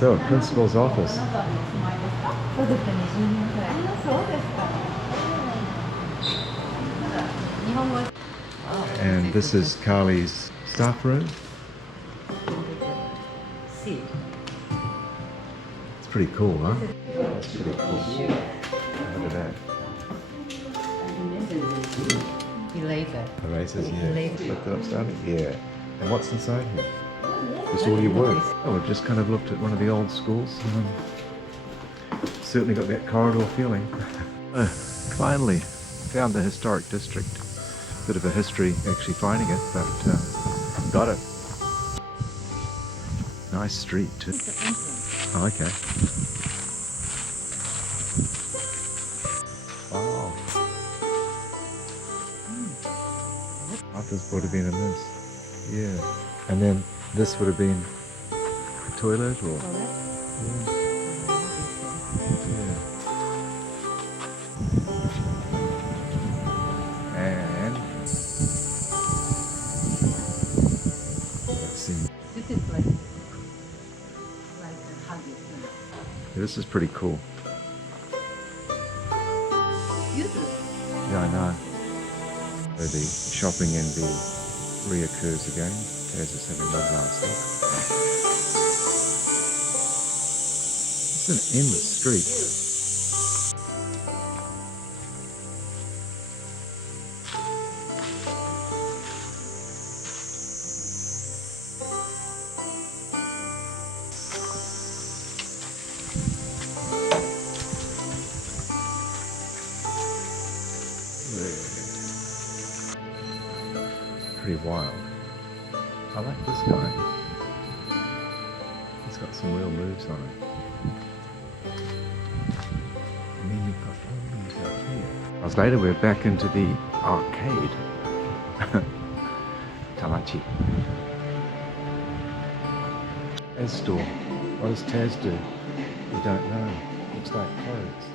So, principal's office. And this is Carly's staff room. It's pretty cool, huh? That's pretty cool. Look at that. Erasers, yeah. Look that upstanding? Yeah. And what's inside here? Just all your work. Oh, we've just kind of looked at one of the old schools. Certainly got that corridor feeling. Finally, found the historic district. Bit of a history actually finding it, but got it. Nice street too. Oh, okay. Oh. This would have been in this. Yeah. And then this would have been a toilet or... Yeah. Yeah. And... let's see. This is like a Hagi. This is pretty cool. Beautiful. Yeah, I know. So the shopping envy reoccurs again. Taz is having one last look. It's an endless street. Pretty wild. I like this guy. He's got some real moves on it. And then you've got all these up here. Hours later, we're back into the arcade. Tamachi. Taz store. What does Taz do? We don't know. Looks like clothes.